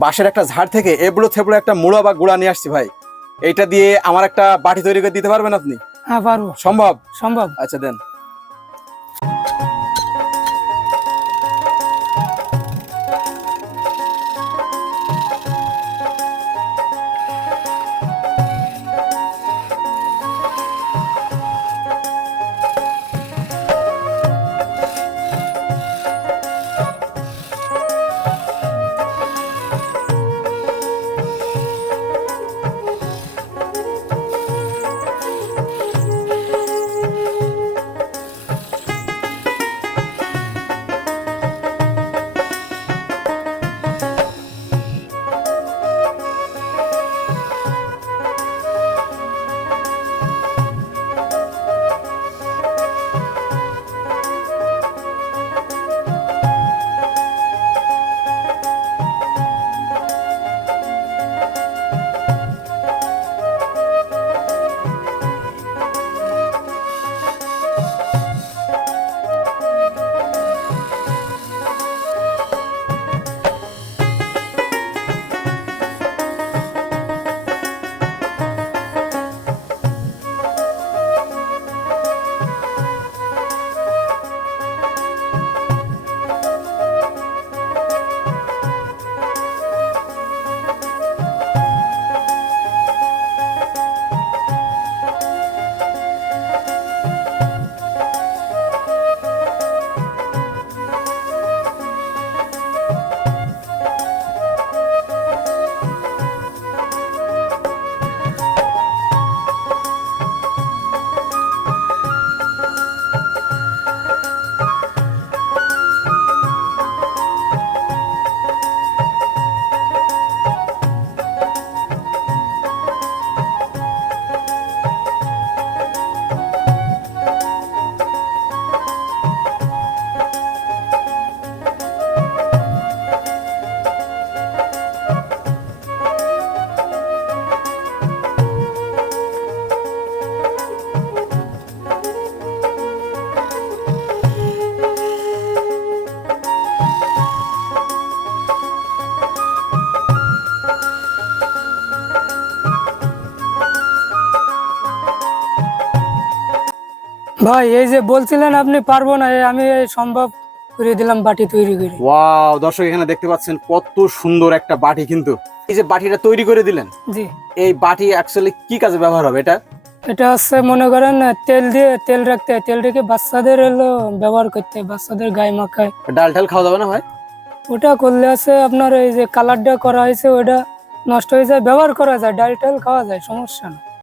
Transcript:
বাঁশের একটা ঝাড় থেকে এবড়ো থেবড়ো একটা মুড়া বা গুড়া নিয়ে আসছি ভাই। এইটা দিয়ে আমার একটা বাটি তৈরি করে দিতে পারবেন আপনি? হ্যাঁ পারব। সম্ভব? সম্ভব। আচ্ছা দেন। ভাই এই যে বলছিলেন আপনি পারব না আমি সম্ভব করে দিলাম বাটি তৈরি করে। ওয়াও দর্শক এখানে দেখতে পাচ্ছেন কত সুন্দর একটা বাটি কিন্তু। এই যে বাটিটা তৈরি করে দিলেন জি। এই বাটি অ্যাকচুয়ালি কি কাজে ব্যবহার হবে এটা? এটা হচ্ছে মনে করেন তেল দিয়ে তেল রাখতে হয় তেল রেখে বাচ্চাদের এলো ব্যবহার করতে হয় বাচ্চাদের গায়ে মাখায়। ডাল ঠাল খাওয়া যাবে না ভাই? ওটা করলে আছে আপনার এই যে কালারটা করা হয়েছে ওটা নষ্ট হয়ে যায় ব্যবহার করা যায় ডাল টাল খাওয়া যায় সমস্যা না।